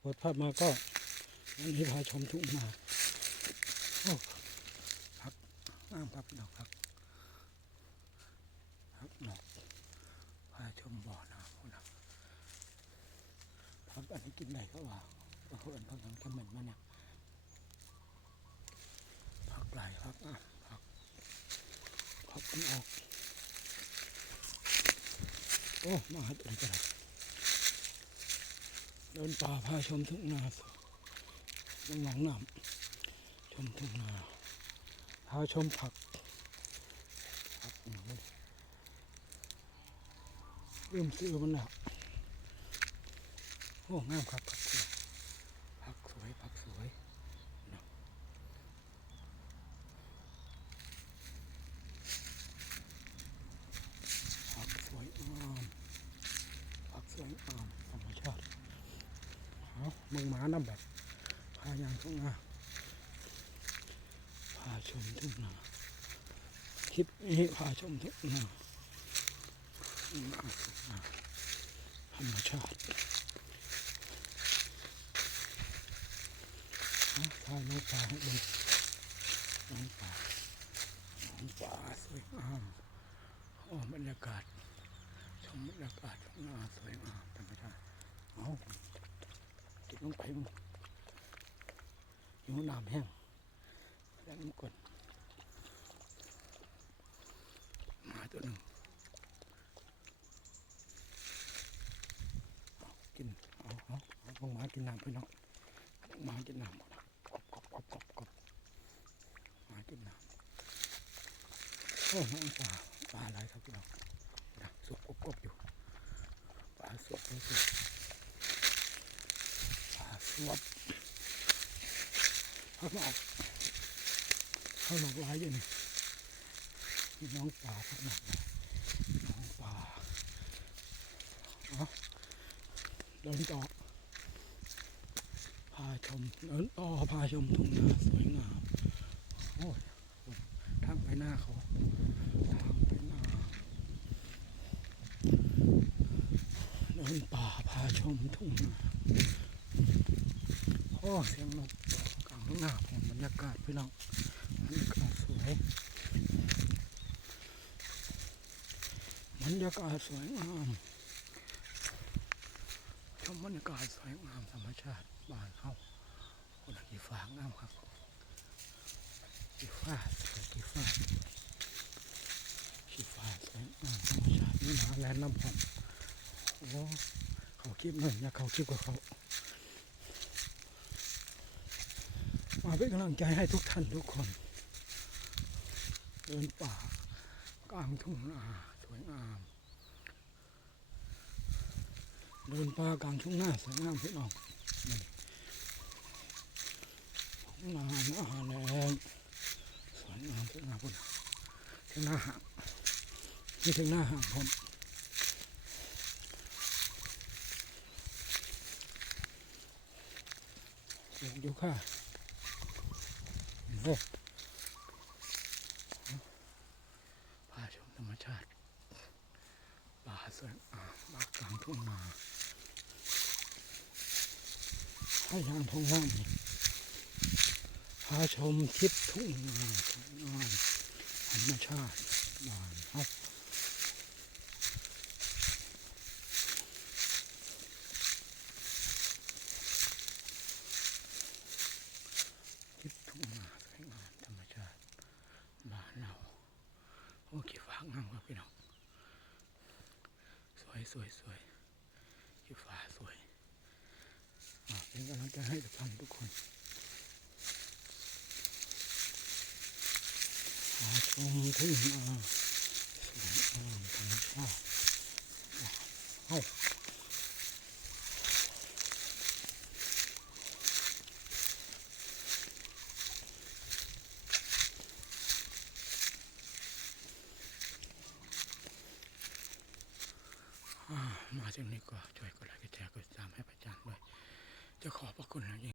เปิดภาพมาก็วันนี้พาชมทุ่งนาโอ้พักงามครับพี่น้องครับพักหนอกพาชมบ่อน้ำนะพักอันนี้กินไหนก็ว่าบางคนพักทางแคมเมนมาเนี่ยพักไหลพักอะพักพักมันออกโอ้มาหาตัวไหนกันล่ะ เดินป่าพาชมทุ่งนาลงหนองน้ำชมทุ่งนา พาชมผักผักอืมลืมซื้อมันแล้วโอ้งามครับผักสวยผักสวยผักสวยนะผักสวยงามผักสวยงามธรรมชาติ เอามึงหมาน้ำแบบพายางทุ่งนาพาชมทุ่งนาคลิปนี้พาชมทุ่งนาทุ่งนาทุ่งนาธรรมชาติเอาถ่ายน้องป่าให้ดูน้องป่าน้องป่าสวยงามโอ้บรรยากาศชมบรรยากาศทุ่งนาสวยงามธรรมชาติเอา ลงไปมึงหิวน้ำแห้งแล้วน้ำก่อนหมาตัวหนึ่งกินเอาเอาเอาพวกหมากินน้ำพี่น้องหมากินน้ำกบกบกบกบกบหมากินน้ำโอ้น้องปลาปลาอะไรครับพี่น้องสวบกบกบอยู่ปลาสวบปลาสวบ วบข้างนอกข้างนอกร้ายอยู่นี่พี่น้องป่าข้างนอกน้องป่าเดินต่อพาชมเดินต่อพาชมทุ่งนาสวยงามโอ้ยทางไปหน้าเขาทางไปหน้าเดินป่าพาชมทุ่งนา อ้เสียงนกกลางทุ่งนาผมบรรยากาศพี่น้องบรรยากาศสวยบรรยากาศสวยงามชมบรรยากาศสวยงามธรรมชาติบ้านเขาคนละกี่ฟ้างามครับกี่ฟ้าสวยกี่ฟ้ากี่ฟ้าสวยงามธรรมชาตินี่หมาแลนน้ำผมโอ้เขาคลิปหน่อยอย่าเขาคลิปกับเขา มาเป็นกำลังใจให้ทุกท่านทุกคนเดินป่ากลางทุ่งนาสวยงามเดินป่ากลางทุ่งนาสวยงามพี่น้องนี่ทุ่งนาหน้าแรงสวยงามสวยงามพุ่นถึงหน้าห่างนี่ถึงหน้าห่างผมเดี๋ยวดูค่ะ โอ้พาชมธรรมชาติป่าสวยงามป่ากลางทุ่งนาให้ทางทุ่งน้ำนี่พาชมคลิปทุ่งนาทุ่งาธรรมชาติบ้านเฮาคลิปทุ่งนาสวยงามธรรมชาติบ้านเราโอ้ขี้ฟ้างามครับพี่น้อง สวยสวยสวยขี้ฟ้าสวยเป็นกำลังใจให้กับท่านทุกคนหาชมทุ่งนาสวยงามธรรมชาติว้าวเอ้าอ่า มาถึงนี้ก็ช่วยกดไลค์กดแชร์กดติดตามให้ประจานด้วย จะขอบพระคุณอยิ่ง